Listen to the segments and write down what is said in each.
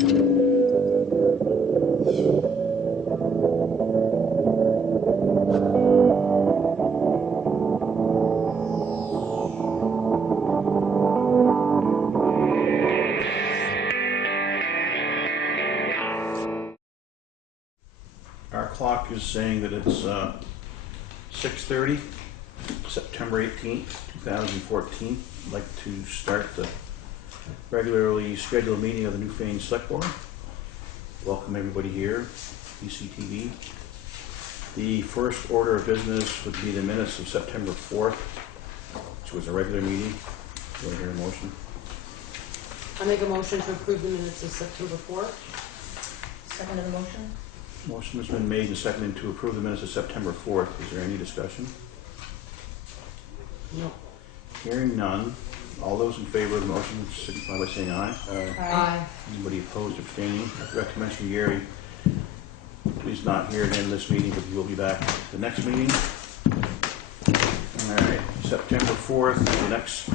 Our clock is saying that it's 6:30, September 18th, 2014. I'd like to start the regularly scheduled meeting of the Newfane Selectboard. Welcome everybody here, ECTV. The first order of business would be the minutes of September 4th, which was a regular meeting. Do I hear a motion? I make a motion to approve the minutes of September 4th. Second of the motion? Motion has been made and seconded to approve the minutes of September 4th. Is there any discussion? No. Hearing none. All those in favor of the motion signify by saying aye. Aye. Anybody opposed or abstaining? I forgot to mention Gary. He's not here again this meeting, but he will be back at the next meeting. All right, September 4th, the next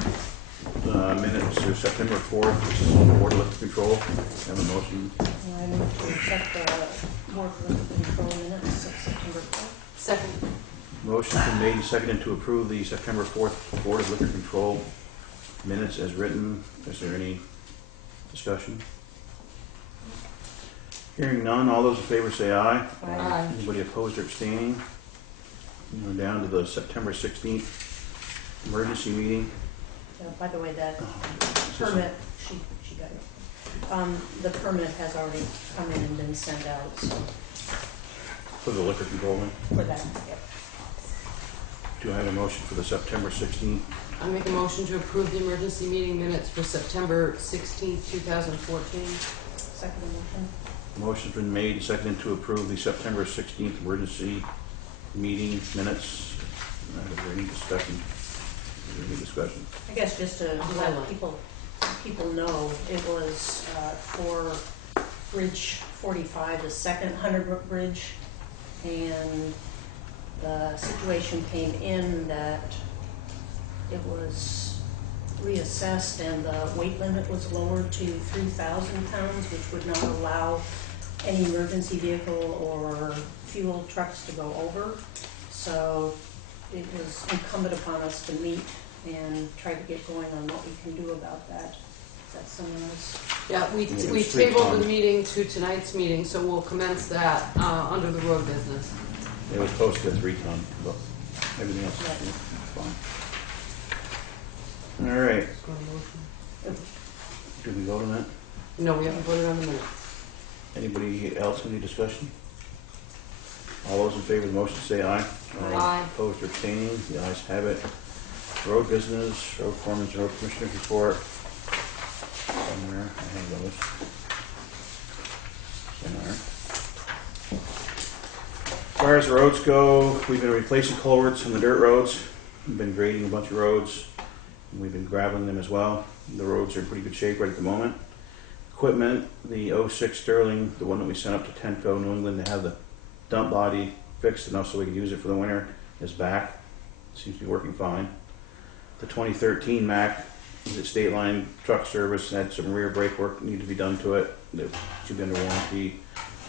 minutes are September 4th, which is Board of Liquor Control. Have a motion. I move to accept the Board of Liquor Control minutes of September 4th. Second. Motion's been made and seconded to approve the September 4th Board of Liquor Control minutes as written. Is there any discussion? Hearing none, all those in favor say aye. Aye. Anybody opposed or abstaining? We're down to the September 16th emergency meeting. By the way, that Is this permit, she got it. The permit has already come in and been sent out, so for the liquor control one? for that, yep. Do I have a motion for the September 16th? I make a motion to approve the emergency meeting minutes for September 16th, 2014. Second motion? Motion's been made and seconded to approve the September 16th emergency meeting minutes. Is there any discussion? Is there any discussion? I guess just to let people know, it was for Bridge 45, the second 100 Bridge, and the situation came in that it was reassessed and the weight limit was lowered to 3,000 pounds, which would not allow any emergency vehicle or fuel trucks to go over. So it was incumbent upon us to meet and try to get going on what we can do about that. Is that someone else? Yeah, we Yeah, it's 3 tabled the tons. meeting to tonight's meeting, so we'll commence that under the road business. It was posted at 3 ton, but everything else is Right. fine. All right, Just want a motion. did we vote on that? No, we haven't voted on the minutes. Anybody else, any discussion? All those in favor of the motion say aye. Aye. Opposed or abstaining? The ayes have it. Road business, road foreman's, road commissioner's report. Somewhere, I have those. Somewhere. As far as the roads go, we've been replacing culverts on the dirt roads. We've been grading a bunch of roads. And we've been graveling them as well. The roads are in pretty good shape right at the moment. Equipment, the 06 Sterling, the one that we sent up to Tenco, New England, to have the dump body fixed enough so we can use it for the winter, is back. Seems to be working fine. The 2013 Mack is at State Line Truck Service, had some rear brake work need to be done to it. That should be under warranty.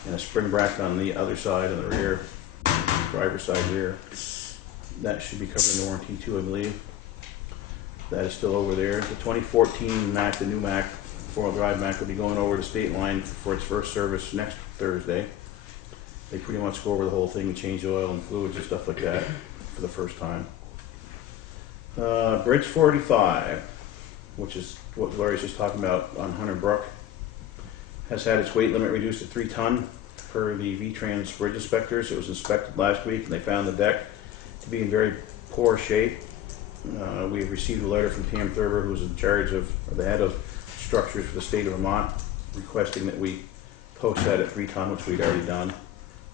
And a spring bracket on the other side, on the rear, driver's side rear. That should be covered in warranty too, I believe. That is still over there. The 2014 Mack, the new Mack, 4-wheel drive Mack, will be going over to State Line for its first service next Thursday. They pretty much go over the whole thing and change oil and fluids and stuff like that for the first time. Bridge 45, which is what Larry's just talking about on Hunter Brook, has had its weight limit reduced to 3 ton per the V-Trans bridge inspectors. It was inspected last week and they found the deck to be in very poor shape. We have received a letter from Tam Thurber, who is in charge of, or the head of structures for the state of Vermont, requesting that we post that at 3 ton, which we'd already done.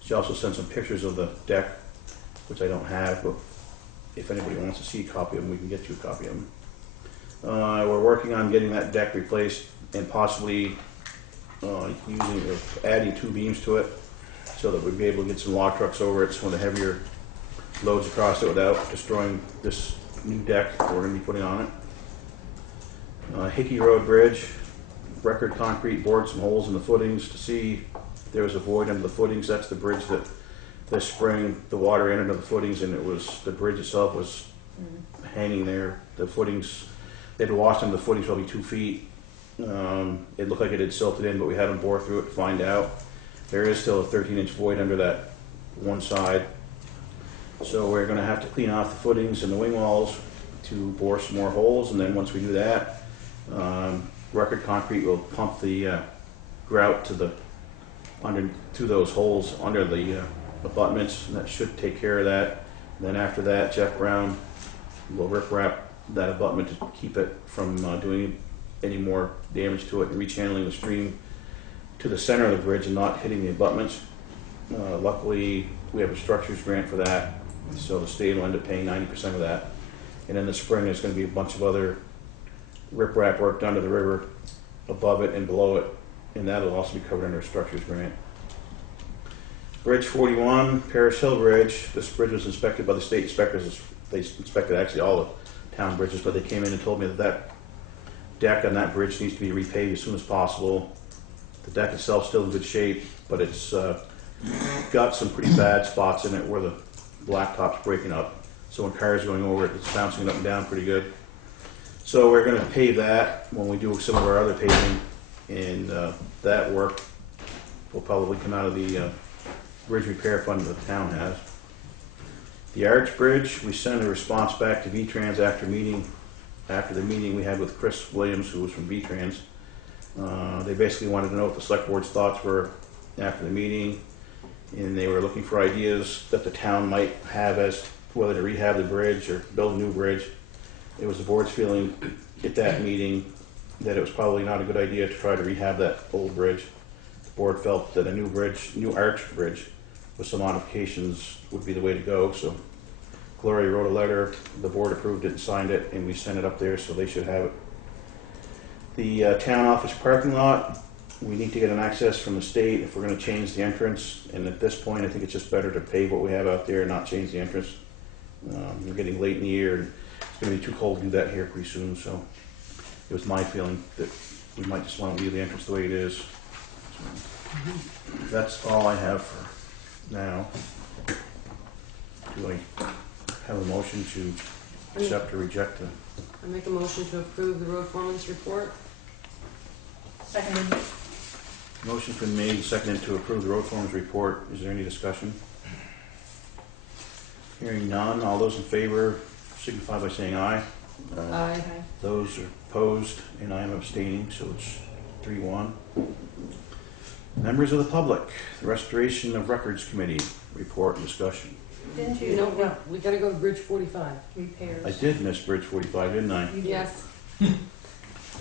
She also sent some pictures of the deck, which I don't have, but if anybody wants to see a copy of them, we can get you a copy of them. We're working on getting that deck replaced and possibly adding 2 beams to it so that we'd be able to get some log trucks over it, some of the heavier loads across it without destroying this new deck we're going to be putting on it. Hickey Road Bridge, Record Concrete bored some holes in the footings to see if there was a void under the footings. That's the bridge that this spring the water entered into the footings, and it was, the bridge itself was hanging there. The footings, they'd washed into the footings probably 2 feet. It looked like it had silted in, but we had them bore through it to find out. There is still a 13-inch void under that one side. So we're going to have to clean off the footings and the wing walls to bore some more holes, and then once we do that, Record Concrete will pump the grout to the to those holes under the abutments, and that should take care of that. And then after that, Jeff Brown will rip wrap that abutment to keep it from doing any more damage to it and rechanneling the stream to the center of the bridge and not hitting the abutments. Luckily, we have a structures grant for that, so the state will end up paying 90% of that. And in the spring, there's going to be a bunch of other riprap work done to the river above it and below it, and that'll also be covered under a structures grant. Bridge 41, Paris Hill Bridge. This bridge was inspected by the state inspectors. They inspected actually all the town bridges, but they came in and told me that that deck on that bridge needs to be repaved as soon as possible. The deck itself is still in good shape, but it's got some pretty bad spots in it where the blacktop's breaking up. So when cars are going over it, it's bouncing up and down pretty good. So we're going to pave that when we do some of our other paving, and that work will probably come out of the bridge repair fund that the town has. The Arch Bridge, we sent a response back to V-Trans after the meeting we had with Chris Williams, who was from V-Trans. They basically wanted to know what the select board's thoughts were after the meeting, and they were looking for ideas that the town might have as whether to rehab the bridge or build a new bridge. It was the board's feeling at that meeting that it was probably not a good idea to try to rehab that old bridge. The board felt that a new bridge, new arch bridge with some modifications would be the way to go. So Gloria wrote a letter, the board approved it and signed it, and we sent it up there, so they should have it. The town office parking lot, we need to get an access from the state if we're going to change the entrance, and at this point I think it's just better to pave what we have out there and not change the entrance. We're getting late in the year and it's going to be too cold to do that here pretty soon, so it was my feeling that we might just want to leave the entrance the way it is. So that's all I have for now. Do I have a motion to accept or reject the... I make a motion to approve the road foreman's report. Seconded. Motion's been made and seconded to approve the road foreman's report. Is there any discussion? Hearing none, all those in favor signify by saying aye. Aye. Those are opposed, and I am abstaining, so it's 3-1. Members of the public, the Restoration of Records Committee report and discussion. Didn't You you know, know we gotta go to Bridge 45. repairs? I did miss Bridge 45, didn't I? You did. Yes.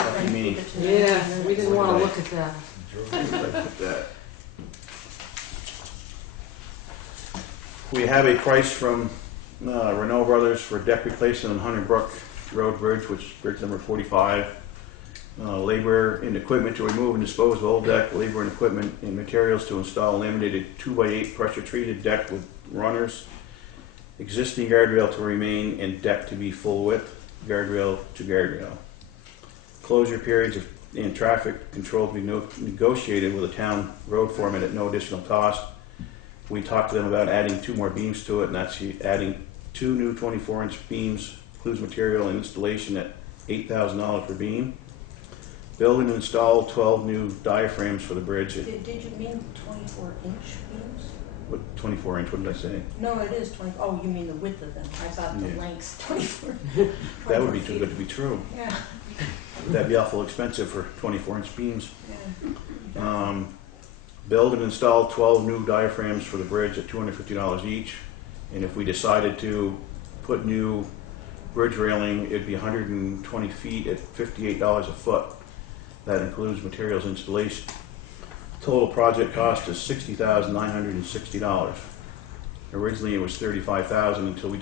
Lucky me. Yeah, we didn't wanna look at that. Where did I put that? We have a price from Renault Brothers for deck replacement on Hunter Brook Road Bridge, which is bridge number 45. Labor and equipment to remove and dispose of old deck, labor and equipment and materials to install laminated 2x8 pressure treated deck with runners. Existing guardrail to remain and deck to be full width, guardrail to guardrail. Closure periods and traffic control to be negotiated with a town road foreman at no additional cost. We talked to them about adding 2 more beams to it, and that's adding 2 new 24-inch beams, includes material and installation at $8,000 per beam. Build and install 12 new diaphragms for the bridge. Did you mean 24-inch beams? What 24-inch? What did I say? No, it is 20. Oh, you mean the width of them? I thought the Yeah. length's 24. That would be too feet. good to be true. Yeah. That'd be awful expensive for 24-inch beams. Yeah. Build and install 12 new diaphragms for the bridge at $250 each. And if we decided to put new bridge railing, it'd be 120 feet at $58 a foot. That includes materials installation. Total project cost is $60,960. Originally it was $35,000 until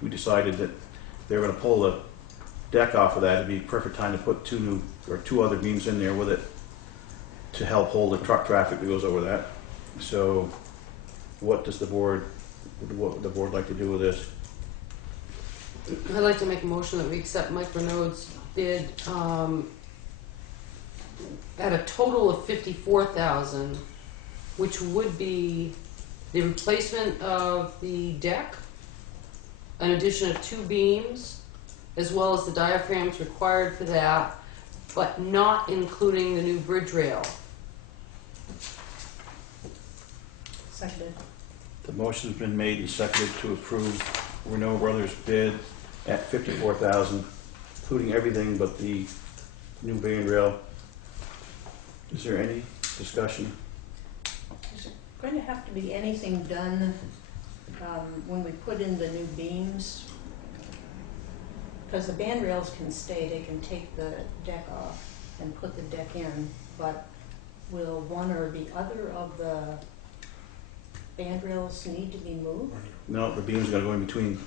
we decided that they were going to pull the deck off of that. It'd be a perfect time to put 2 other beams in there with it to help hold the truck traffic that goes over that. So what does the board like to do with this? I'd like to make a motion that we accept Mike Renaud's bid at a total of $54,000, which would be the replacement of the deck, an addition of 2 beams, as well as the diaphragms required for that, but not including the new bridge rail. Seconded. The motion's been made and seconded to approve Renault Brothers bid at $54,000, including everything but the new band rail. Is there any discussion? Is there going to have to be anything done when we put in the new beams? Because the band rails can stay, they can take the deck off and put the deck in, but will one or the other of the band rails need to be moved? No, the beam's gonna go in between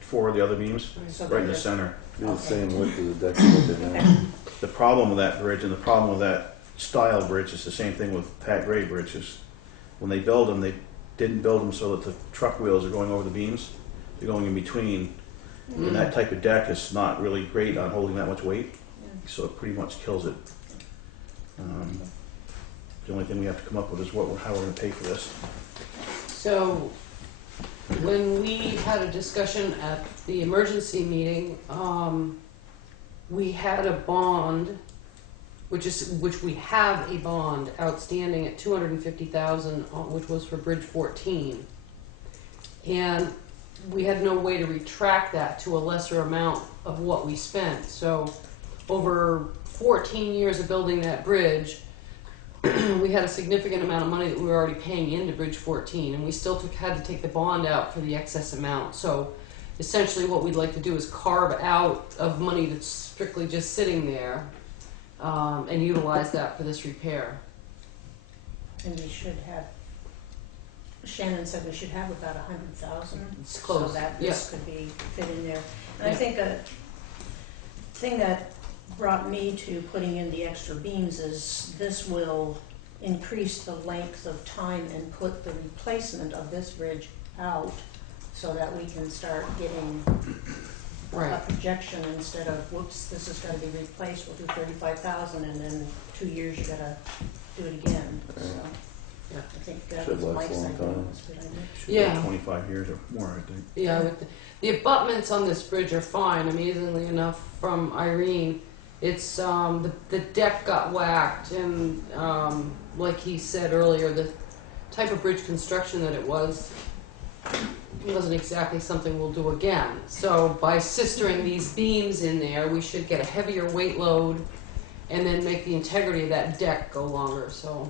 4 of the other beams, So right in the they're- center. Do the Okay. same width as the deck that they're now. The problem with that bridge and the problem with that style bridge is the same thing with Pat Gray bridges. When they build them, they didn't build them so that the truck wheels are going over the beams. They're going in between. And that type of deck is not really great on holding that much weight, so it pretty much kills it. The only thing we have to come up with is how we're gonna pay for this. So, when we had a discussion at the emergency meeting, we had a bond, which we have a bond outstanding at $250,000, which was for Bridge 14. And we had no way to retract that to a lesser amount of what we spent. So, over 14 years of building that bridge, we had a significant amount of money that we were already paying into Bridge 14, and we still had to take the bond out for the excess amount. So essentially what we'd like to do is carve out of money that's strictly just sitting there and utilize that for this repair. And we should have, Shannon said we should have about 100,000. It's close, So that yeah. this could be fit in there. And I Yeah. think a thing that brought me to putting in the extra beams is this will increase the length of time and put the replacement of this bridge out so that we can start getting a Right. projection instead of, whoops, this has got to be replaced, we'll do 35,000 and then 2 years you gotta do it again. So Yeah. I think that Should was last Mike's a long idea. time. Was a good idea. Should be Yeah. 25 years or more, I think. Yeah, with the abutments on this bridge are fine, amazingly enough, from Irene. It's, the deck got whacked and, like he said earlier, the type of bridge construction that it wasn't exactly something we'll do again. So by sistering these beams in there, we should get a heavier weight load and then make the integrity of that deck go longer, so.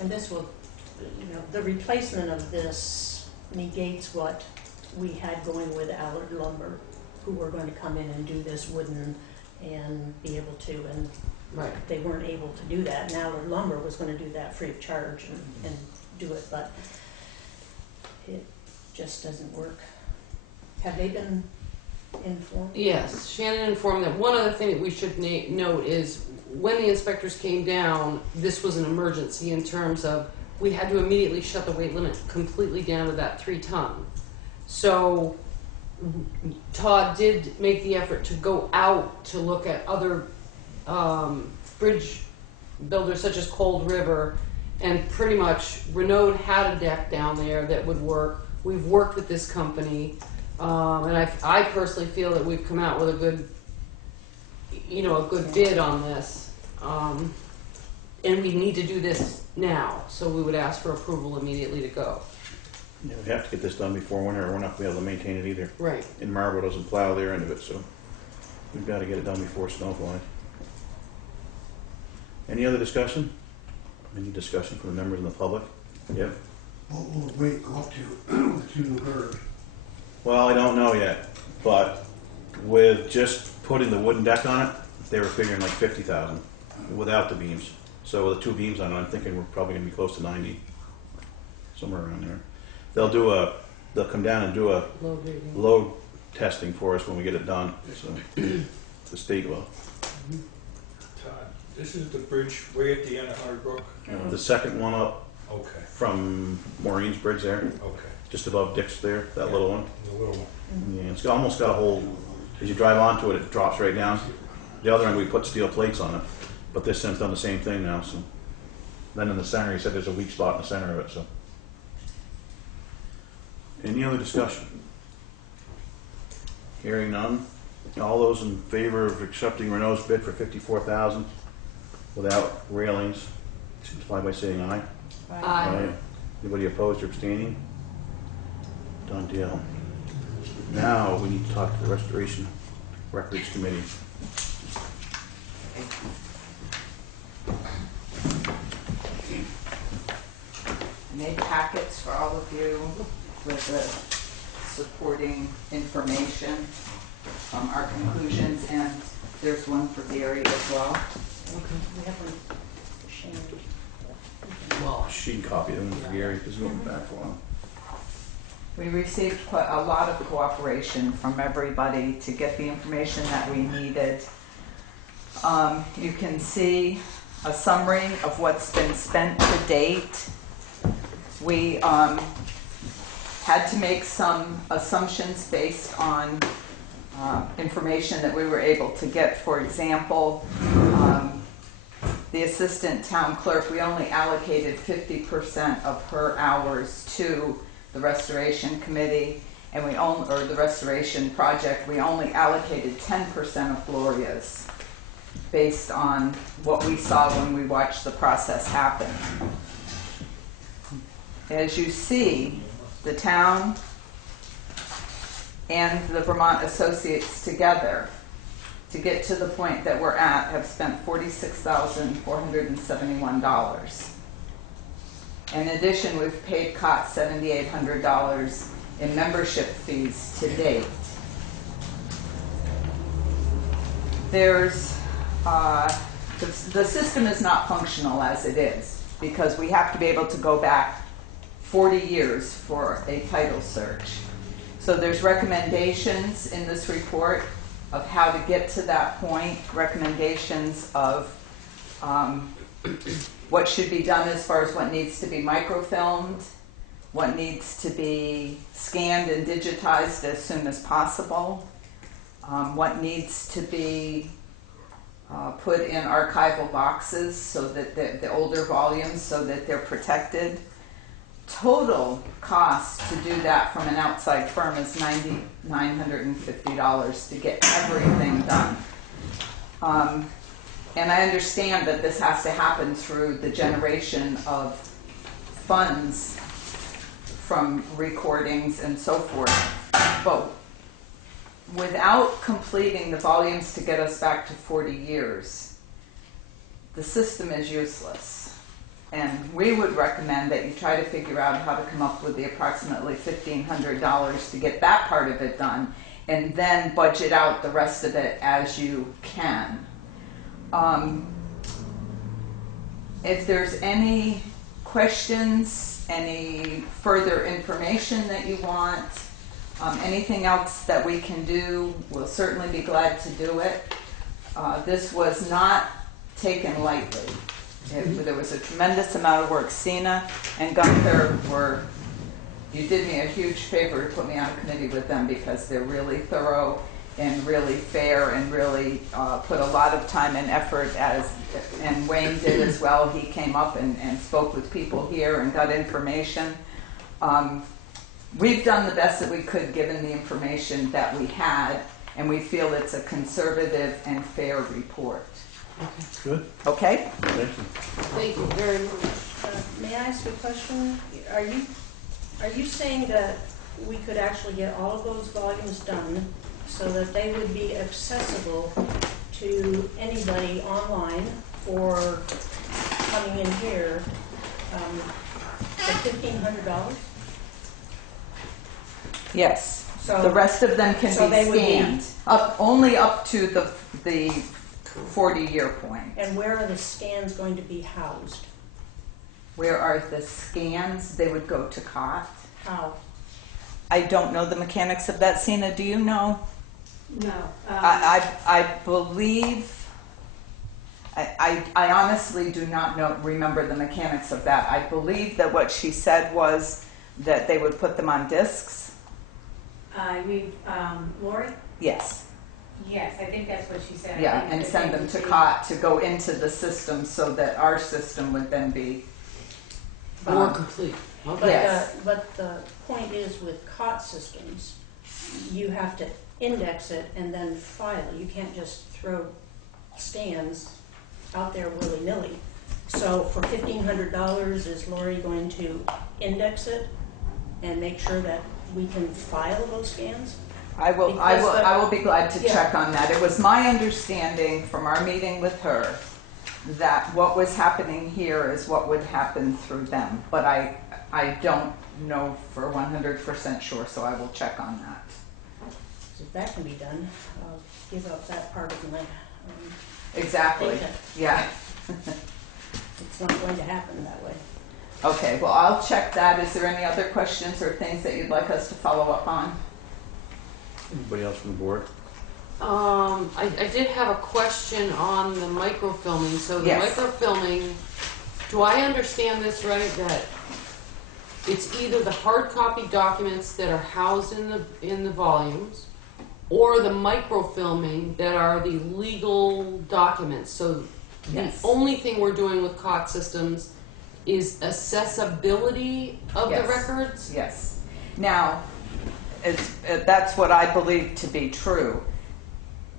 And this will, the replacement of this negates what we had going with Allard Lumber, who were going to come in and do this wooden and be able to, and Right. they weren't able to do that. And Allard Lumber was going to do that free of charge and do it, but it just doesn't work. Have they been informed? Yes, Shannon informed them. One other thing that we should note is when the inspectors came down, this was an emergency in terms of we had to immediately shut the weight limit completely down to that 3 ton. So Todd did make the effort to go out to look at other bridge builders such as Cold River, and pretty much Renault had a deck down there that would work. We've worked with this company, and I personally feel that we've come out with a good, a good bid on this. And we need to do this now, so we would ask for approval immediately to go. Yeah, we have to get this done before winter, or we're not gonna be able to maintain it either. Right. And Marlboro doesn't plow their end of it, so we've got to get it done before snow flies. Any other discussion? Any discussion from the members in the public? Yep. What will the weight go up to with 2 new birds? Well, I don't know yet, but with just putting the wooden deck on it, they were figuring like 50,000 without the beams. So with the 2 beams on it, I'm thinking we're probably gonna be close to 90, somewhere around there. They'll come down and do a Low reading. load testing for us when we get it done. So the state will. Todd, this is the bridge way at the end of Hunter Brook? The second one up Okay, from Maureen's bridge there, okay. just above Dick's there, that little one. The little one. Yeah, it's almost got a hole. As you drive onto it, it drops right down. The other end, we put steel plates on it, but this end's done the same thing now, so. Then in the center, he said there's a weak spot in the center of it, so. Any other discussion? Hearing none. All those in favor of accepting Renault's bid for $54,000 without railings, signify by saying aye. Aye. Anybody opposed or abstaining? Done deal. Now we need to talk to the Restoration Records Committee. I made packets for all of you with the supporting information, our conclusions, and there's one for Gary as well. We have one, Shane. Well, She can copy them with Gary because we went back for a while. We received quite a lot of cooperation from everybody to get the information that we needed. You can see a summary of what's been spent to date. We had to make some assumptions based on information that we were able to get. For example, the assistant town clerk, we only allocated 50% of her hours to the restoration committee, and or the restoration project. We only allocated 10% of Gloria's based on what we saw when we watched the process happen. As you see, the town and the Vermont Associates together to get to the point that we're at have spent $46,471. In addition, we've paid COT $7,800 in membership fees to date. There's the system is not functional as it is because we have to be able to go back 40 years for a title search. So there's recommendations in this report of how to get to that point, recommendations of what should be done as far as what needs to be microfilmed, what needs to be scanned and digitized as soon as possible, what needs to be put in archival boxes so that the older volumes so that they're protected. Total cost to do that from an outside firm is $950 to get everything done. And I understand that this has to happen through the generation of funds from recordings and so forth. But without completing the volumes to get us back to 40 years, the system is useless. And we would recommend that you try to figure out how to come up with the approximately $1,500 to get that part of it done, and then budget out the rest of it as you can. If there's any questions, any further information that you want, anything else that we can do, we'll certainly be glad to do it. This was not taken lightly. There was a tremendous amount of work. Sina and Gunther you did me a huge favor to put me on a committee with them because they're really thorough and really fair and really put a lot of time and effort, and Wayne did as well. He came up and spoke with people here and got information. We've done the best that we could given the information that we had, and we feel it's a conservative and fair report. Good. Okay? Thank you. thank you very much. May I ask a question? Are you saying that we could actually get all of those volumes done so that they would be accessible to anybody online for coming in here for $1,500? Yes. So The rest of them can so be they would be- scanned, only up to the 40-year point. And where are the scans going to be housed? Where are the scans? They would go to COT. How? I don't know the mechanics of that. Sina, do you know? No. I believe, I honestly do not remember the mechanics of that. I believe that what she said was that they would put them on discs. Lori? Yes. Yes, I think that's what she said. I Yeah, think and that send they them would to be- COT to go into the system so that our system would then be. More complete. Okay. Yes. But the point is with COT systems, you have to index it and then file it. You can't just throw scans out there willy-nilly. So for $1,500, is Lori going to index it and make sure that we can file those scans? I will be glad to Yeah. check on that. It was my understanding from our meeting with her that what was happening here is what would happen through them. But I don't know for 100% sure, so I will check on that. So if that can be done, I'll give up that part of my, Exactly, paycheck. yeah. It's not going to happen that way. Okay, well, I'll check that. Is there any other questions or things that you'd like us to follow up on? Anybody else from the board? I did have a question on the microfilming. So the Yes. microfilming, do I understand this right, that it's either the hard copy documents that are housed in the volumes, or the microfilming that are the legal documents? So Yes. the only thing we're doing with COT systems is accessibility of Yes. the records? Yes. Now, that's what I believe to be true.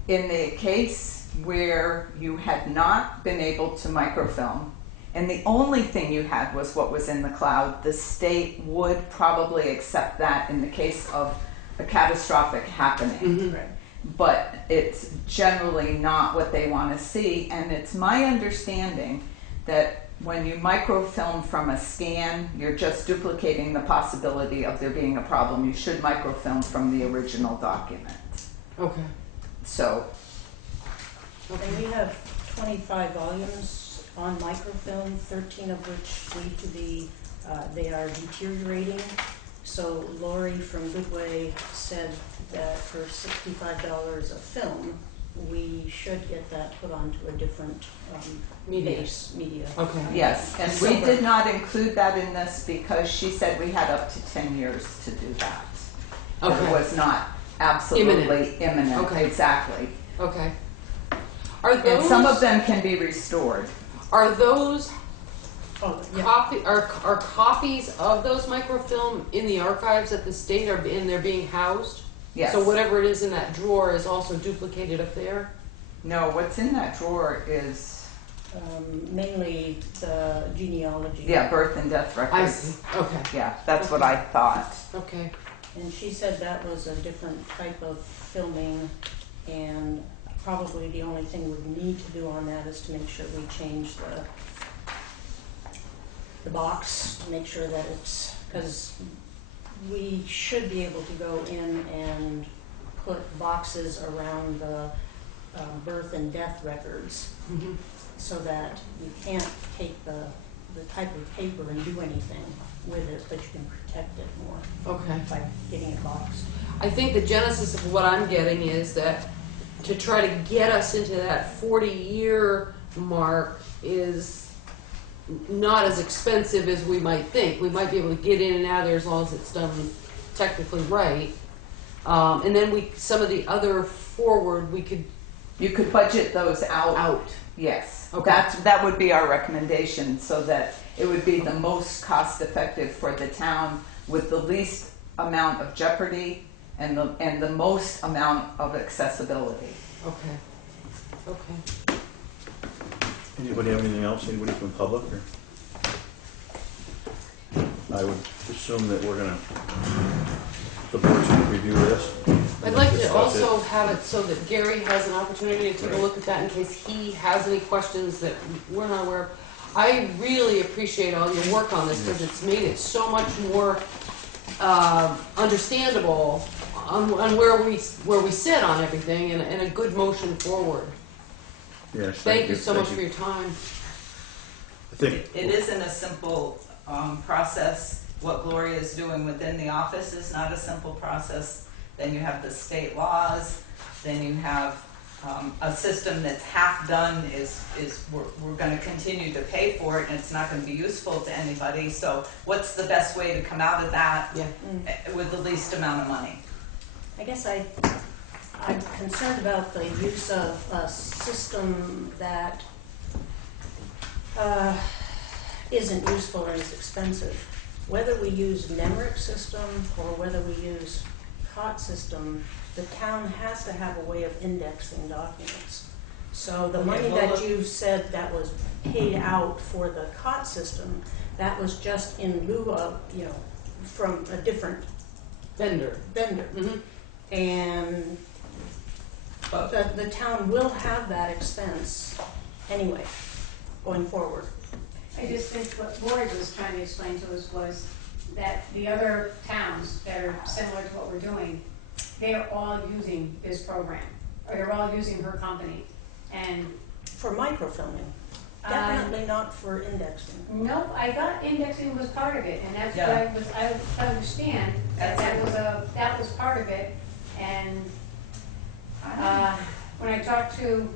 In the case where you had not been able to microfilm, and the only thing you had was what was in the cloud, the state would probably accept that in the case of a catastrophic happening. Mhm. Right. But it's generally not what they want to see, and it's my understanding that when you microfilm from a scan, you're just duplicating the possibility of there being a problem. You should microfilm from the original document. Okay. So, And we have 25 volumes on microfilm, 13 of which need to be, they are deteriorating. So Lori from Goodway said that for $65 a film, we should get that put onto a different Media. base media. Okay. yes, and we Silver. did not include that in this because she said we had up to 10 years to do that. That Okay. it was not absolutely imminent. Okay. Exactly. Okay. Are those And some of them can be restored. are those Oh, yeah. are copies of those microfilm in the archives at the state or in they're being housed? Yes. So whatever it is in that drawer is also duplicated up there? No, what's in that drawer is, Mainly the genealogy. yeah, birth and death records. I see. Okay. Yeah, that's what I thought. Okay. And she said that was a different type of filming, and probably the only thing we need to do on that is to make sure we change the box, to make sure that it's, because we should be able to go in and put boxes around the birth and death records, Mm-hmm. so that you can't take the type of paper and do anything with it, but you can protect it more Okay. by getting it boxed. I think the genesis of what I'm getting is that to try to get us into that 40-year mark is not as expensive as we might think. We might be able to get in and out of there as long as it's done technically right. And then some of the other forward, we could You could budget those out. Yes. Okay. That would be our recommendation, so that it would be the most cost effective for the town with the least amount of jeopardy and the most amount of accessibility. Okay. Okay. Anybody have anything else? Anybody from the public? Or? I would assume that the board's gonna review this. I'd like to Discuss it. also have it so that Gary has an opportunity to take a look at that in case he has any questions that we're not aware of. I really appreciate all your work on this because it's made it so much more understandable on where we sit on everything and a good motion forward. Yes. Thank you so Thank much for your time. I think It isn't a simple process. What Gloria is doing within the office is not a simple process. Then you have the state laws. Then you have a system that's half done we're going to continue to pay for it, and it's not going to be useful to anybody. So what's the best way to come out of that Yeah. with the least amount of money? I guess I I'm concerned about the use of a system that isn't useful and is expensive. Whether we use NEMRIC system or whether we use COT system, the town has to have a way of indexing documents. So the money that you said that was paid out for the COT system, that was just in lieu of, from a different Vendor. vendor. And the town will have that expense anyway, going forward. I just think what Lori was trying to explain to us was that the other towns that are similar to what we're doing, they're all using this program, or they're all using her company. And For microfilming, definitely not for indexing. nope, I thought indexing was part of it, and that's what Yeah. I understand, that was part of it. And when I talked to,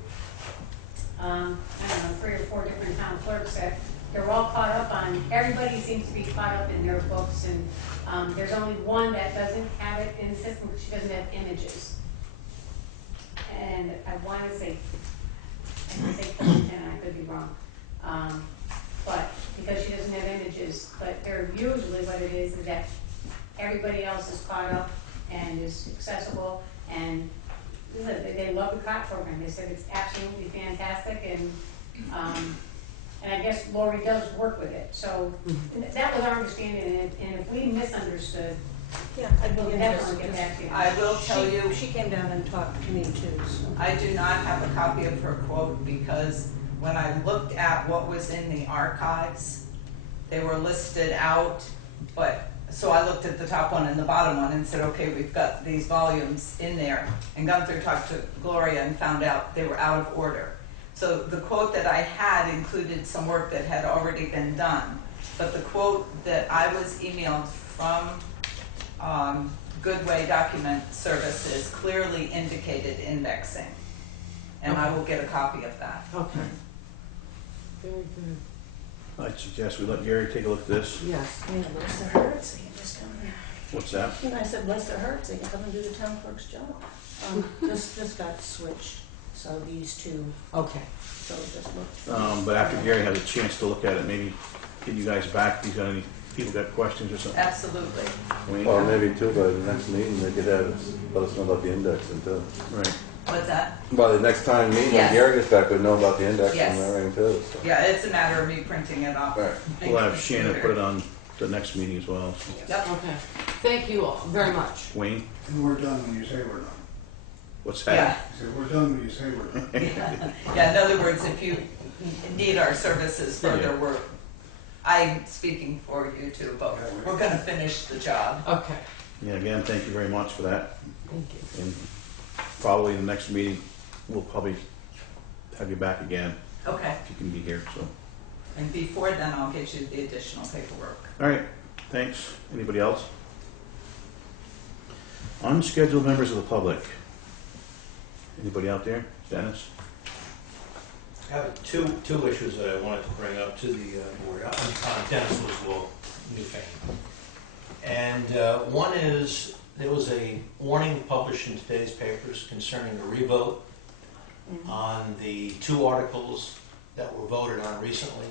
I don't know, 3 or 4 different town clerks, that they're all caught up on, everybody seems to be caught up in their books, and there's only one that doesn't have it in the system, because she doesn't have images. And I want to say, Clinton, I could be wrong, but because she doesn't have images, but they're usually what it is that everybody else is caught up and is accessible, and they love the COT program. They said it's absolutely fantastic, and I guess Lori does work with it. So that was our understanding, and if we misunderstood, Yeah, I'd be we'll interested. definitely get back to you. I will tell you, She came down and talked to me too, so. I do not have a copy of her quote because when I looked at what was in the archives, they were listed out, so I looked at the top one and the bottom one and said, okay, we've got these volumes in there. And Gunther talked to Gloria and found out they were out of order. So the quote that I had included some work that had already been done. But the quote that I was emailed from Goodway Document Services clearly indicated indexing. And I will get a copy of that. Okay. Very good. I'd suggest we let Gary take a look at this. Yes. Yeah, bless their hearts, they can just come in. What's that? And I said, bless their hearts, they can come and do the town clerk's job. This got switched, so these two, Okay. so just look. But after Gary has a chance to look at it, maybe get you guys back if he's got any, people got questions or something. Absolutely. Wayne? Well, maybe too, by the next meeting, they could let us know about the indexing too. Right. What's that? By the next time meeting, when Yes. Gary gets back, we'd know about the indexing Yes. and everything too. So. Yeah, it's a matter of me printing it off. Right. We'll have Shannon put it on the next meeting as well. So. Yep. Okay. Thank you all very much. Wayne, And we're done when you say we're done. what's Yeah. that? I said, we're done when you say we're done. Yeah, in other words, if you need our services further, Yeah. I'm speaking for you too, but we're gonna finish the job. Okay. Yeah, again, thank you very much for that. Thank you. And probably in the next meeting, we'll probably have you back again Okay, if you can be here. So, and before then, I'll get you the additional paperwork. all right, thanks. Anybody else? Unscheduled members of the public. Anybody out there? Dennis? I have two issues that I wanted to bring up to the board. I'm Dennis Liswell, Newfane. And one is, there was a warning published in today's papers concerning a revote on the 2 articles that were voted on recently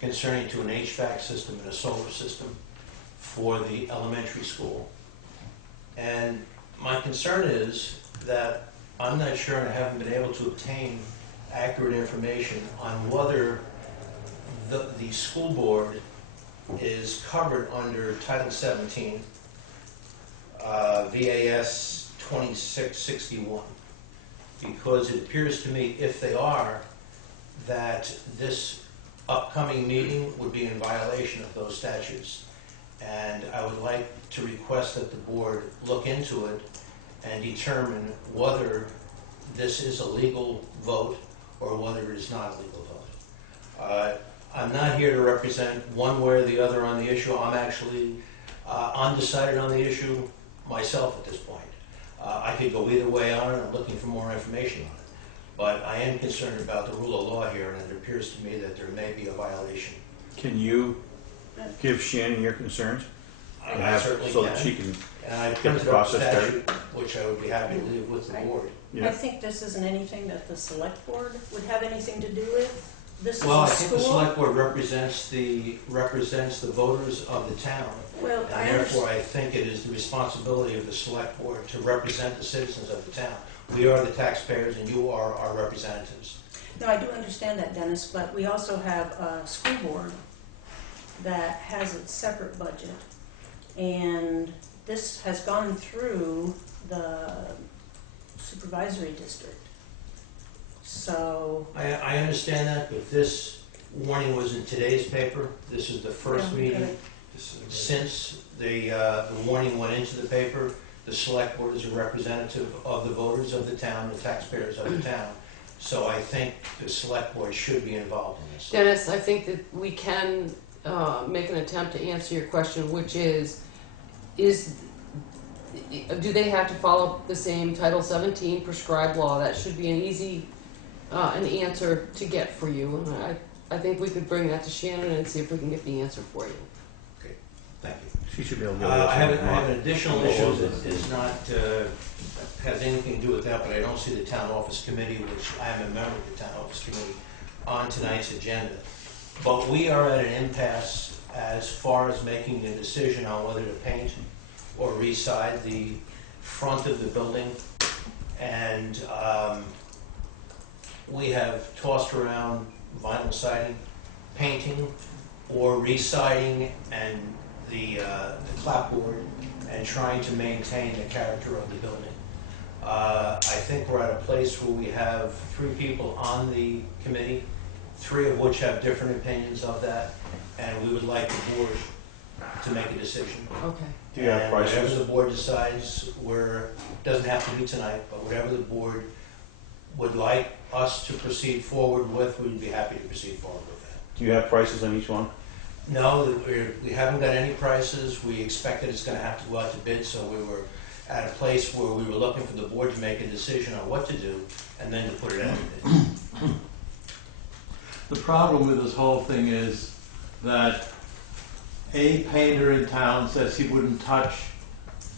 concerning to an HVAC system and a solar system for the elementary school. And my concern is that I'm not sure, and I haven't been able to obtain accurate information on whether the school board is covered under Title 17, VAS 2661. Because it appears to me, if they are, that this upcoming meeting would be in violation of those statutes. And I would like to request that the board look into it and determine whether this is a legal vote or whether it is not a legal vote. I'm not here to represent one way or the other on the issue. I'm actually undecided on the issue myself at this point. I could go either way on it. I'm looking for more information on it. But I am concerned about the rule of law here, and it appears to me that there may be a violation. Can you give Shannon your concerns? I have, certainly so can. that she can, And I get the printed up the process statute, which I would be happy to leave with the board. yeah. I think this isn't anything that the select board would have anything to do with. This is Well, a I think the school. select board represents the voters of the town. Well, I And therefore, understand. I think it is the responsibility of the select board to represent the citizens of the town. We are the taxpayers and you are our representatives. No, I do understand that, Dennis, but we also have a school board that has its separate budget. And this has gone through the supervisory district. So, I understand that, but this warning was in today's paper. This is the first Yeah, meeting okay. since the warning went into the paper. The select board is a representative of the voters of the town, the taxpayers of the town. So I think the select board should be involved in this. Dennis, I think that we can make an attempt to answer your question, which is do they have to follow the same Title 17 prescribed law? That should be an easy an answer to get for you. And I think we could bring that to Shannon and see if we can get the answer for you. Thank you. She should be able to. I have an additional issue that is not, has anything to do with that, but I don't see the town office committee, which I am a member of the town office committee, on tonight's agenda. But we are at an impasse as far as making a decision on whether to paint or re-side the front of the building. And we have tossed around vinyl siding, painting, or re-siding and the clapboard and trying to maintain the character of the building. I think we're at a place where we have 3 people on the committee, 3 of which have different opinions of that, and we would like the board to make a decision. Okay. Do you have And prices? whatever the board decides, doesn't have to be tonight, but whatever the board would like us to proceed forward with, we'd be happy to proceed forward with that. Do you have prices on each one? No, we haven't got any prices. We expect that it's going to have to go out to bid, so we were at a place where we were looking for the board to make a decision on what to do and then to put it out to bid. The problem with this whole thing is that a painter in town says he wouldn't touch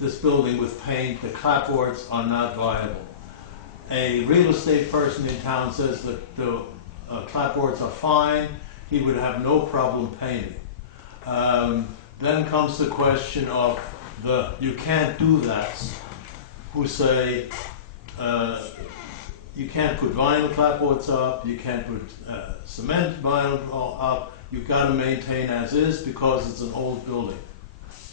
this building with paint. The clapboards are not viable. A real estate person in town says that the clapboards are fine. He would have no problem painting. Then comes the question of you can't do that, who say you can't put vinyl clapboards up, you can't put cement vinyl up, you've got to maintain as is because it's an old building.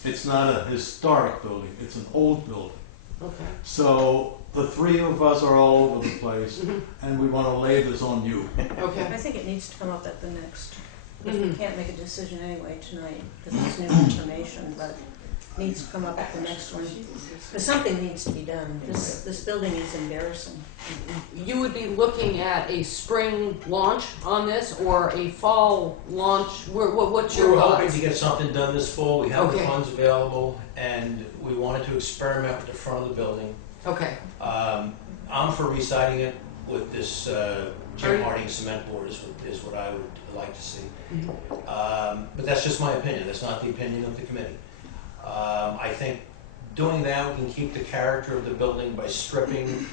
It's not a historic building, it's an old building. Okay. So the 3 of us are all over the place and we want to lay this on you. Okay. I think it needs to come up at the next, if Mhm. we can't make a decision anyway tonight, because it's new information, but needs to come up at the next one. Because something needs to be done. This building is embarrassing. You would be looking at a spring launch on this or a fall launch? What's your We're hoping thoughts? to get something done this fall. We have the Okay. funds available, and we wanted to experiment with the front of the building. Okay. I'm for re-siding it with this Are Jim you- Harding cement board is what I would like to see. Mhm. But that's just my opinion. That's not the opinion of the committee. I think doing that, we can keep the character of the building by stripping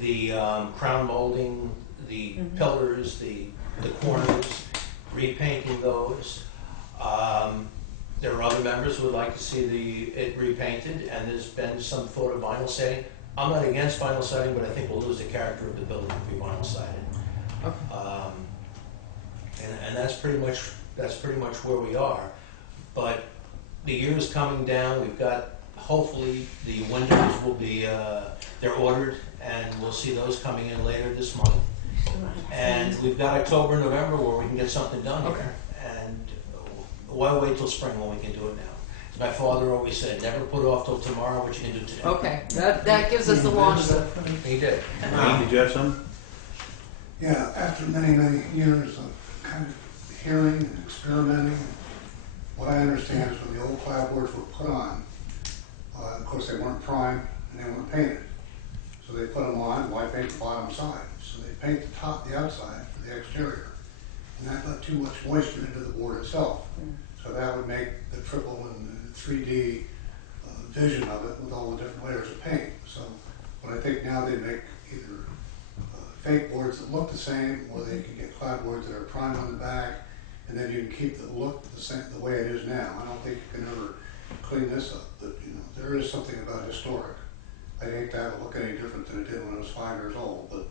the crown molding, the Mhm. pillars, the corners, repainting those. There are other members who would like to see it repainted, and there's been some thought of vinyl siding. I'm not against vinyl siding, but I think we'll lose the character of the building if we vinyl sided. Okay. And that's pretty much where we are. But the year is coming down. We've got, hopefully, the windows will be, they're ordered, and we'll see those coming in later this month. And we've got October, November where we can get something done Okay. here. And why wait till spring when we can do it now? As my father always said, never put off till tomorrow what you can do today. Okay. That gives us the launch. He did. Dean, did you have some? Yeah, after many, many years of kind of hearing and experimenting, what I understand is when the old clapboards were put on, of course they weren't primed and they weren't painted. So they put them on, why paint the bottom side? So they paint the outside for the exterior. And that let too much moisture into the board itself. So that would make the triple and 3D vision of it with all the different layers of paint. So what I think now they make either fake boards that look the same, or they can get clapboards that are primed on the back, and then you can keep the look the same, the way it is now. I don't think you can ever clean this up, but you know, there is something about historic. I'd hate to have it look any different than it did when I was 5 years old, but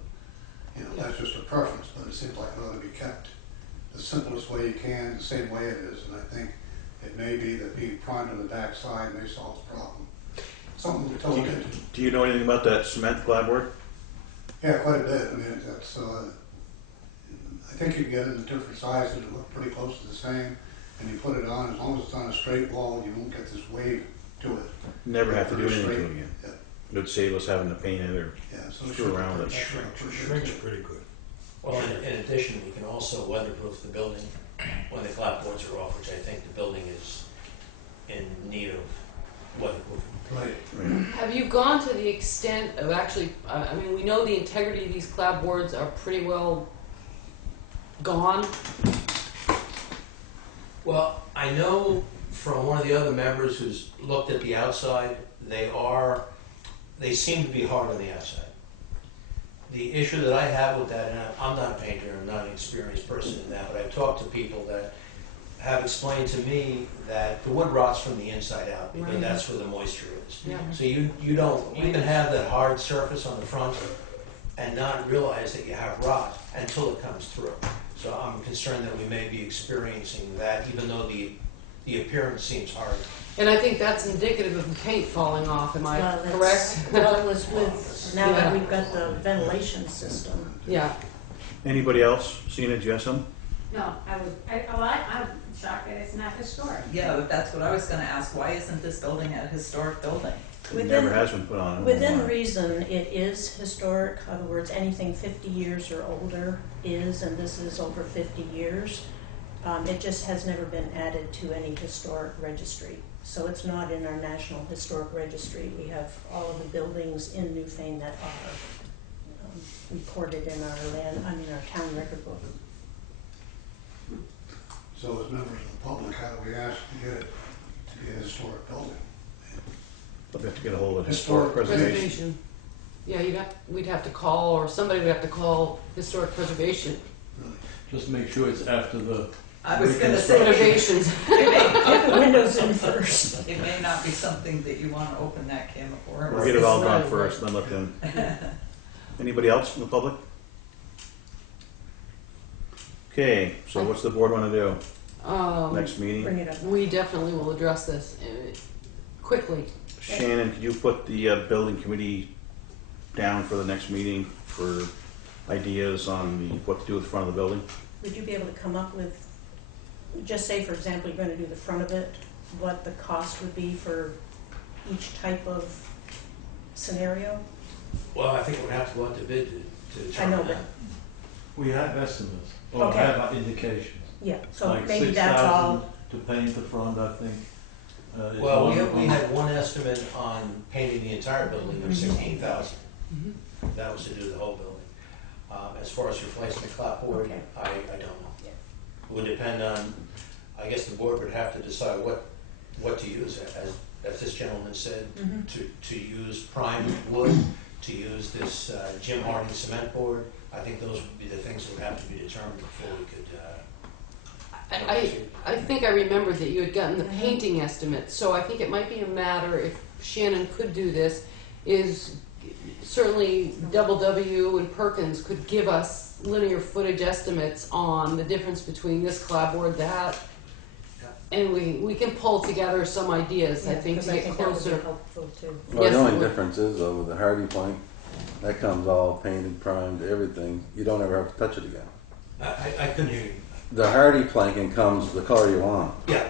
you know, that's just a preference, but it seems like it ought to be kept the simplest way you can, the same way it is, and I think it may be that being primed on the back side may solve the problem. Something to look into. Do you know anything about that cement clapboard? Yeah, quite a bit. I mean, that's, I think you can get it in different sizes that look pretty close to the same, and you put it on, as long as it's on a straight wall, you won't get this wave to it. Never have to do anything to Straight. it again. Yeah, It would save us having to paint it or yeah, so it screw should around with it. Shrinks pretty good. Well, in addition, we can also weatherproof the building when the clapboards are off, which I think the building is in need of weatherproofing. Right. Right. Have you gone to the extent of actually, I mean, we know the integrity of these clapboards are pretty well gone. Well, I know from one of the other members who's looked at the outside, they seem to be hard on the outside. The issue that I have with that, and I'm not a painter, I'm not an experienced person in that, but I've talked to people that have explained to me that the wood rots from the inside out, because Right. that's where the moisture is. Yeah. So you can have that hard surface on the front and not realize that you have rot until it comes through. So I'm concerned that we may be experiencing that, even though the appearance seems hard. And I think that's indicative of the paint falling off, am I Well, that's- correct? Well, it was with, now Yeah. that we've got the ventilation system. Yeah. Anybody else seen it, Jessam? No, I'm shocked that it's not historic. Yeah, but that's what I was gonna ask. Why isn't this building a historic building? It never has been put on. Within reason, it is historic. In other words, anything 50 years or older is, and this is over 50 years. It just has never been added to any historic registry. So it's not in our National Historic Registry. We have all of the buildings in Newfane that are recorded in our our town record book. So as members of the public, how do we ask to get it to be a historic building? We have to get a hold of Historic historic preservation. Preservation. Yeah, we'd have to call, or somebody would have to call historic preservation. Really? Just make sure it's after the. I was gonna say, Renovations. Get the windows in first. it may not be something that you wanna open that can of worms. We'll get it all done first, then let them. Anybody else from the public? Okay, so what's the board want to do? Next Bring meeting? it up. We definitely will address this quickly. Shannon, could you put the building committee down for the next meeting for ideas on what to do with the front of the building? Would you be able to come up with, just say, for example, you're going to do the front of it, what the cost would be for each type of scenario? Well, I think it would have to go out to bid to I determine know, that. but, We have estimates, or Okay. have indications. yeah, so Like maybe that's all. 6,000 to paint the front, I think. Is Well, one we of them. had one estimate on painting the entire building of 16,000. That was to do the whole building. As far as replacing the clapboard, Okay. I don't know. Yeah. It would depend on, I guess the board would have to decide what to use, as this gentleman said, Mhm. to use primed wood, to use this Jim Harding cement board. I think those would be the things that would have to be determined before we could. I think I remembered that you had gotten the painting estimate, so I think it might be a matter, if Shannon could do this, is certainly Double W and Perkins could give us linear footage estimates on the difference between this clapboard, that, and we can pull together some ideas, I think, to get that would closer. be helpful too. Well, Yes, the it only would. difference is though, with the hardy plank, that comes all painted, primed, everything. You don't ever have to touch it again. I couldn't hear you. The hardy planking comes the color you want. Yeah.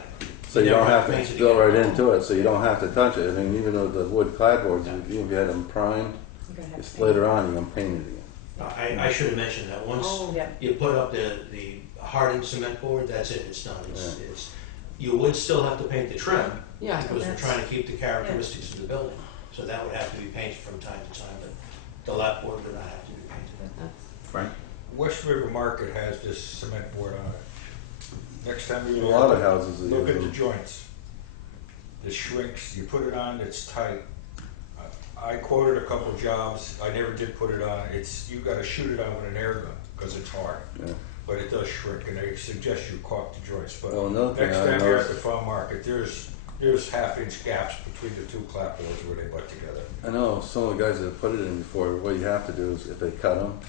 So you never don't have paint to it go again. right into it, so you don't have to touch it. I mean, even though the wood clapboards, even if you had them primed, You're gonna have it's to- later on you're gonna paint it again. I should have mentioned that. Once Oh, Yeah. you put up the hardened cement board, that's it, it's done. You would still have to paint the trim, Yeah, because we're that's- trying to keep the characteristics of the building. So that would have to be painted from time to time, but the lap board would not have to be painted. Frank? West River Market has this cement board on it. Next time A you lot of houses. look at the joints. The shrinks, you put it on, it's tight. I quoted a couple jobs, I never did put it on. You gotta shoot it on with an air gun, because it's hard. Yeah. But it does shrink, and they suggest you caulk the joints. But Well, another thing next I time you're at noticed- the farm market, there's half-inch gaps between the two clapboards where they butt together. I know some of the guys that have put it in before, what you have to do is if they cut them,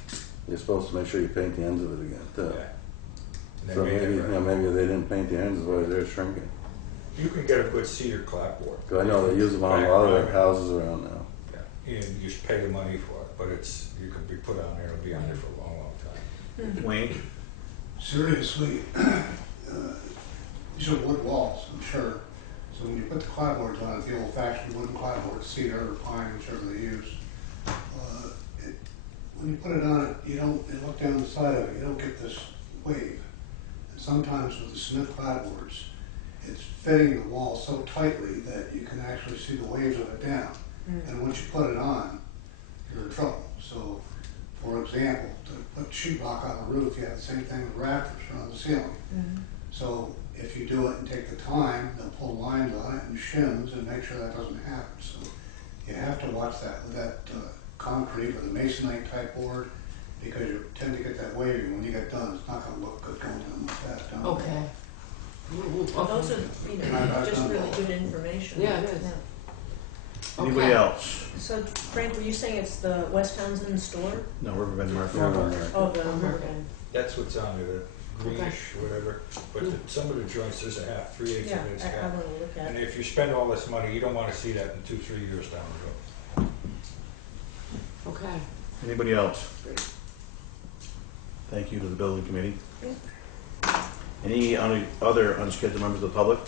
you're supposed to make sure you paint the ends of it again too. Yeah. And So they made maybe, it right. maybe they didn't paint the ends while they're shrinking. You can get a good cedar clapboard. Cause I know they use them on a lot of their houses around now. Yeah. And you just pay the money for it, but you can be put on there, it'll be on there for a long, long time. Wayne? Seriously, these are wood walls, I'm sure. So when you put the clapboards on it, the old-fashioned wooden clapboard, cedar or pine, whichever they use, when you put it on it, you look down the side of it, you don't get this wave. And sometimes with the cement clapboards, it's fitting the wall so tightly that you can actually see the waves of it down. And once you put it on, you're in trouble. So, for example, to put sheetrock on the roof, you have the same thing with rafters or on the ceiling. So if you do it and take the time, they'll pull lines on it and shims and make sure that doesn't happen. So you have to watch that with that concrete or the masonite type board, because you tend to get that waving. When you get done, it's not going to look good going down like that. Down Okay. Well, those are, just really good information. Yeah, it is. Anybody Okay. else? So Frank, were you saying it's the West Townsend store? No, Riverbend Market. Oh, the American. That's what's on there, the greenish, whatever. But some of the joints, there's a half, 3/8 Yeah, of it's I half. want to look at And it. if you spend all this money, you don't want to see that in 2-3 years down the road. Okay. Anybody else? Thank you to the building committee. Any other unscheduled members of the public?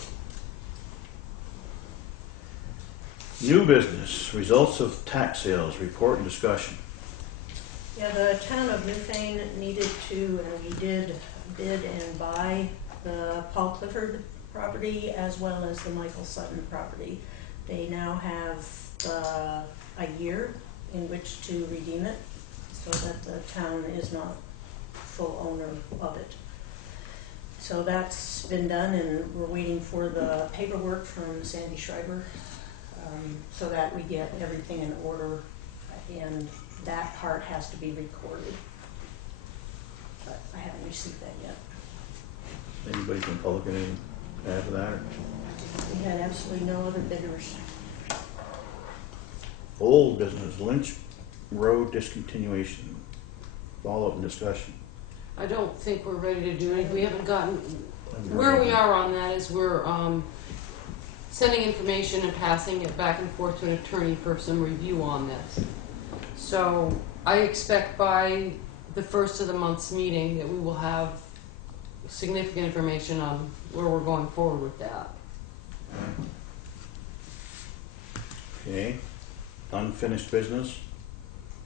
New business, results of tax sales, report and discussion. Yeah, the town of Newfane needed to, and we did bid and buy the Paul Clifford property as well as the Michael Sutton property. They now have a year in which to redeem it, so that the town is not full owner of it. So that's been done, and we're waiting for the paperwork from Sandy Schreiber, so that we get everything in order, and that part has to be recorded. But I haven't received that yet. Anybody from the public, anything to add to that? Or? We had absolutely no other bidders. Old business, Lynch Road discontinuation, follow-up and discussion. I don't think we're ready to do anything. We haven't gotten, where we are on that is we're sending information and passing it back and forth to an attorney for some review on this. So I expect by the first of the month's meeting that we will have significant information on where we're going forward with that. Okay, unfinished business,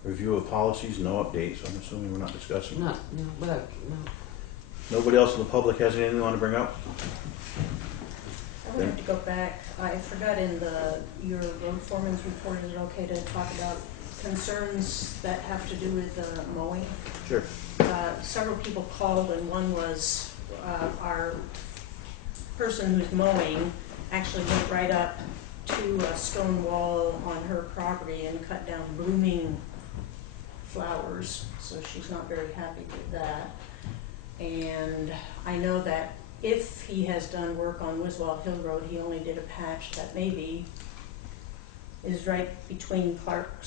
review of policies, no updates. I'm assuming we're not discussing. No, but no. Nobody else in the public has anything they want to bring up? I would have to go back. I forgot in your road foreman's report, is it okay to talk about concerns that have to do with mowing? Sure. Several people called, and one was our person who's mowing actually went right up to a stone wall on her property and cut down blooming flowers, so she's not very happy with that. And I know that if he has done work on Wiswall Hill Road, he only did a patch that maybe is right between Clark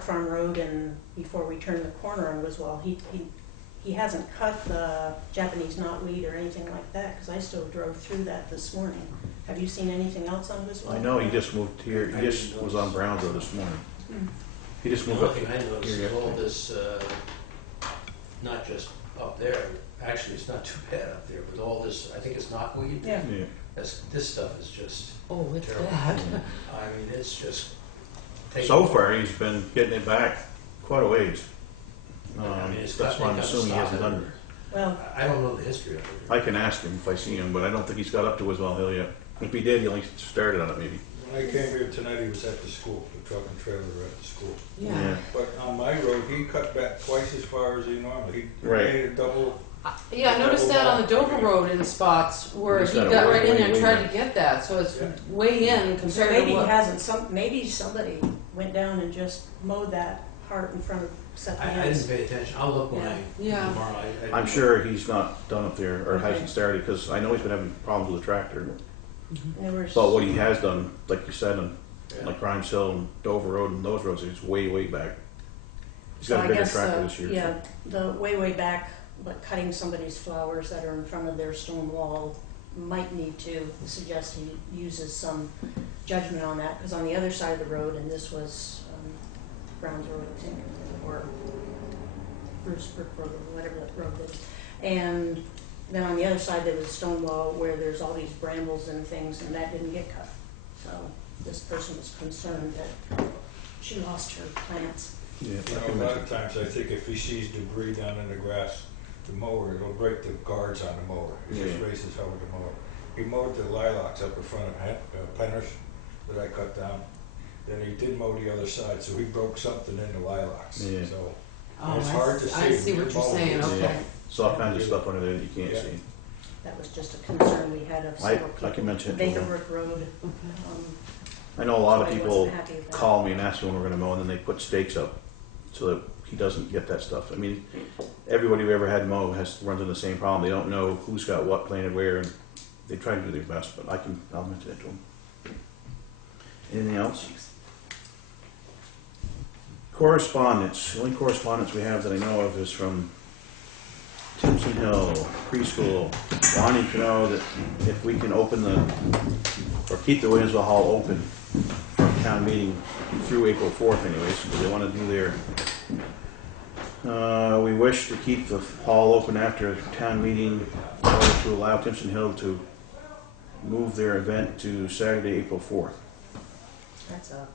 Farm Road and before we turn the corner on Wiswall. He hasn't cut the Japanese knotweed or anything like that, because I still drove through that this morning. Have you seen anything else on Wiswall? I know he just moved here. He just was on Brownsville this morning. He just The moved only up thing I noticed here is all yesterday. this, not just up there, actually it's not too bad up there, but all this, I think it's knotweed. Yeah. Yeah. This stuff is just Oh, it's terrible. bad. I mean, it's just. taking So over. far, he's been getting it back quite a ways. I mean, it's That's got- why I'm they gotta assuming he stop hasn't it. done it. Well, I don't know the history of it. I can ask him if I see him, but I don't think he's got up to Wiswell Hill yet. If he did, he only started on it maybe. When I came here tonight, he was at the school, the truck and trailer were at the school. Yeah. But on my road, he cut back twice as far as he normally. He Right. made a double Yeah, I noticed that on the Dover Road in spots where He's he got got a right in there and way tried back. to get that, so it's Yeah. way in So compared maybe to he what. hasn't, maybe somebody went down and just mowed that part in front of set the I didn't ends. pay attention, I'll look when Yeah. tomorrow. I I'm sure he's not done up there, or Okay. hasn't started, because I know he's been having problems with the tractor. And there was- But what he has done, like you said, on Yeah. like Grimes Hill and Dover Road and those roads, it's way, way back. He's So got I a bigger guess, tractor this year. yeah, the way back, but cutting somebody's flowers that are in front of their stone wall might need to suggest he uses some judgment on that, because on the other side of the road, and this was Brown's Road, I think, or Bruce Brook Road, or whatever that road is. And then on the other side, there was a stone wall where there's all these brambles and things, and that didn't get cut. So this person was concerned that she lost her plants. Yeah, You I know, can a lot mention. of times I think if he sees debris down in the grass, the mower, it'll break the guards on the mower. It just Yeah. races over the mower. He mowed the lilacs up in front of Penner's that I cut down. Then he did mow the other side, so he broke something in the lilacs. Yeah. So Oh, it's hard to see. I see when what you're you're saying, mowing. okay. It's all kinds of stuff under there that you can't Yeah. see. That was just a concern we had of I several people. can mention it to Baker him. Brook Road. I know a lot of Somebody people wasn't happy with that. call me and ask me when we're gonna mow, and then they put stakes up so that he doesn't get that stuff. I mean, everybody who ever had mow runs into the same problem. They don't know who's got what planted where, and they try to do their best, but I'll mention it to them. Anything else? Correspondence. The only correspondence we have that I know of is from Timpson Hill Preschool, wanting to know that if we can open or keep the Williamsville Hall open from town meeting through April 4th anyways, because they want to do their, we wish to keep the hall open after town meeting in order to allow Timpson Hill to move their event to Saturday, April 4th. That's a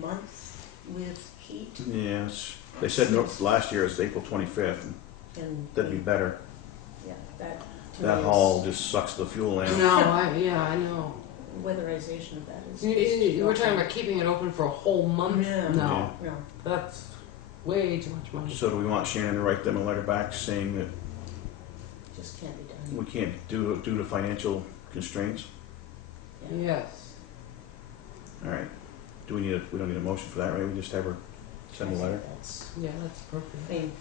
month with heat Yes, they said last year it was April 25th, and, that'd be better. yeah, that to me That is- hall just sucks the fuel in. No, I know. weatherization of that is. We're talking about keeping it open for a whole month? Yeah. No, No, that's way too much money. So do we want Shannon to write them a letter back saying that just can't be done. we can't do it due to financial constraints? Yes. All right. We don't need a motion for that, right? We just have her send a I think letter? that's- Yeah, that's perfect. I mean,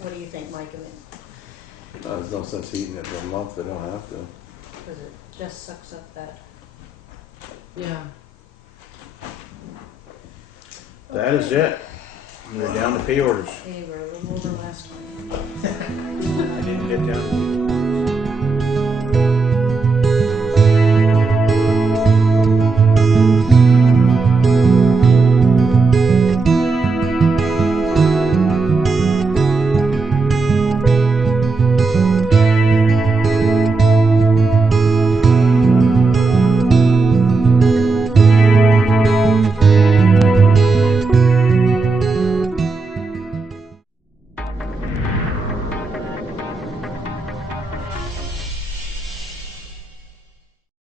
what do you think, Mike? I mean, There's no sense heating it for a month, they don't have to. because it just sucks up that. Yeah. That is it. We're down to pay orders. Hey, we're a little over last time.